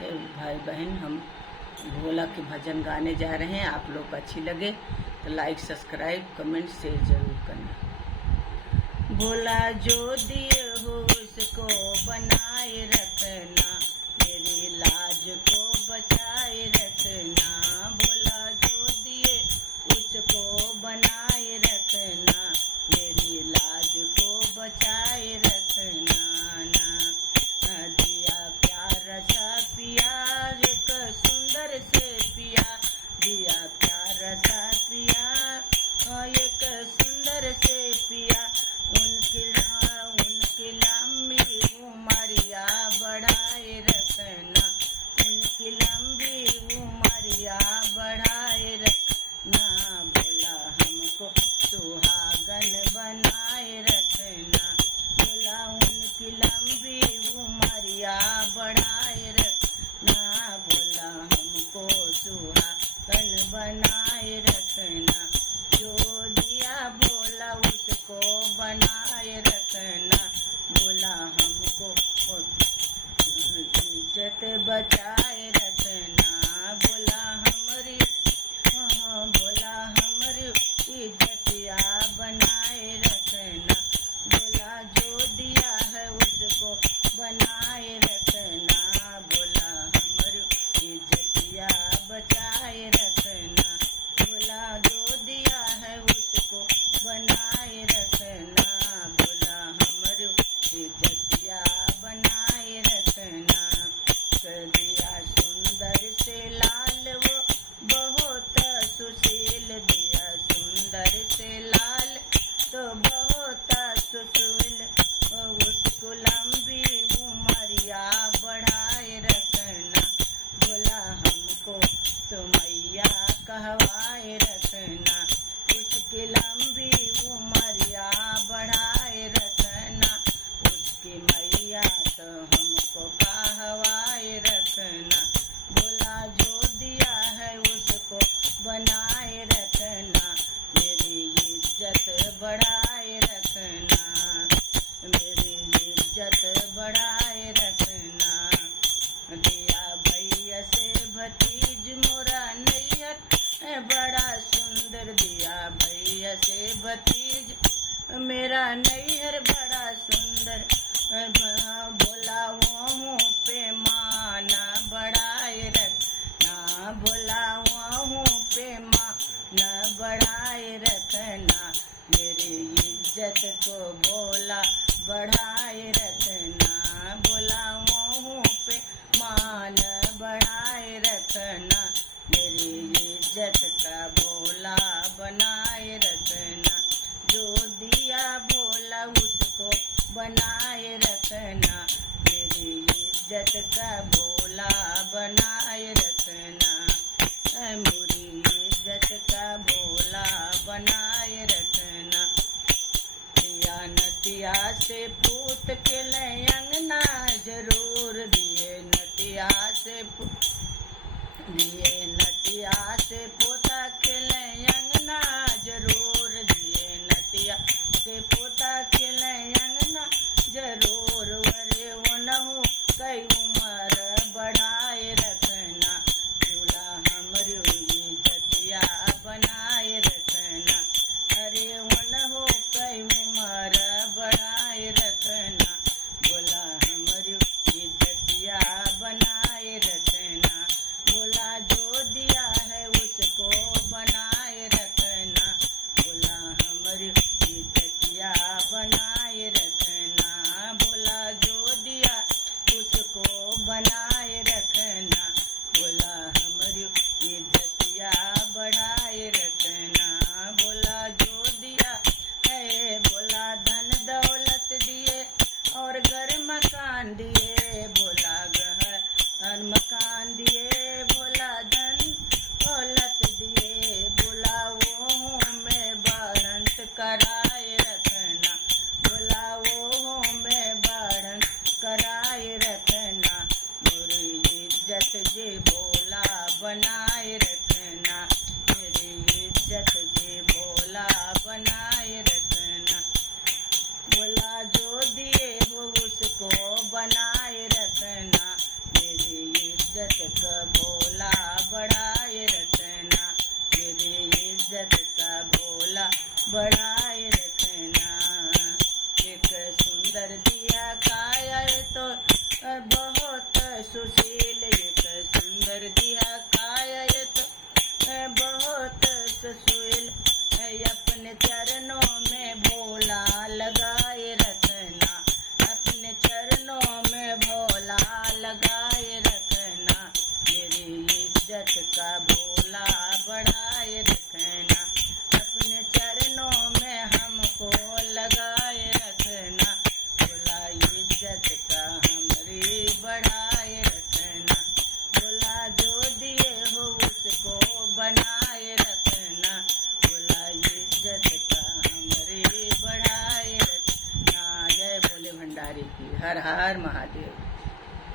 भाई बहन, हम भोला के भजन गाने जा रहे हैं। आप लोग अच्छी लगे तो लाइक, सब्सक्राइब, कमेंट, शेयर जरूर करना। भोला जो दिए हो उसको बनाए रखना, मेरी लाज को बचाए रखना। भोला जो दिए उसको बनाए रखना, मेरी लाज को बचाए रखना। दिया प्यार सा पिया, एक सुंदर से पिया, दिया प्यार सा पिया, एक सुंदर से पिया। उनकी लंबी उमरिया बढ़ाए रखना, उनकी लंबी उमरिया बढ़ाए रखना। भोला हमको सुहागन बनाए रखना, भोला उनकी लंबी उमरिया बढ़ाए रखना। भोला हमको सुहागन बनाए रखना, जो दिया भोला उसको बनाए रखना। भोला हमको इज्जत बचाए रखना, भोला हमारी इज्जतिया बनाए रखना। भोला जो दिया है उसको बनाए रखना, भोला हमारी इज्जतिया बचाए रखना। भोला जो दिया है उसको बनाए रखना, भोला हमारी इज्जतिया बनाए रखना। दिया सुंदर से लाल वो बहुत सुशील, दिया सुंदर से लाल तो बहुत सुशील। उसको लंबी उमरिया बढ़ाए रखना, भोला हमको तो मैया कहवाए रखना। उसकी लंबी उमरिया बढ़ाए रखना, उसकी मैया तो हमको कहवाए रखना। भोला जो दिया है उसको बनाए रखना, मेरी इज्जत बढ़ाए रखना, मेरी इज्जत बढ़ाए रखना। दिया भैया से भतीज मोरा नैहर बड़ा सुंदर, दिया भैया से भतीज मेरा नैहर बड़ा सुंदर। भोला वहाँ पे माना बढ़ाए रखना, भोला वहाँ पे माना बढ़ाए रखना। मेरी इज्जत को भोला बढ़ाए रखना, भोला वहाँ पे मान बढ़ाए रखना। मेरी इज्जत का भोला बनाए रखना, जो दिया भोला उसको बनाए रखना। मेरी इज्जत का भोला बनाए रखना, मेरी इज्जत का भोला बनाए रखना। दिया नतिया से पूत के ले अंगना जरूर, दिए नतिया से पोता के ले अंगना जरूर, दिए नतिया से पोता के ले अंगना जरूर। वरे वनहु कई उम्र बढ़ाए रखना, भोला हमारी इज्जतिया बनाए रखना। अरे वनहु कई उम्र बढ़ाए रखना, भोला हमारी इज्जतिया बनाए रखना। भोला जो दिया है उसको बनाए रखना, भोला हमारी इज्जतिया बनाए रखना। भोला जो दिया उसको बनाए रखना, भोला हमारी इज्जतिया बढ़ाए रखना। भोला जो दिया है, भोला धन दौलत दिए और घर मकान दिए, भोला घर मकान दिए, भोला धन दौलत दिए। भोला वो में बढ़ंत कराए रखना, भोला वो में बढ़ंत कराए रखना। मेरी इज्जत जे भोला बना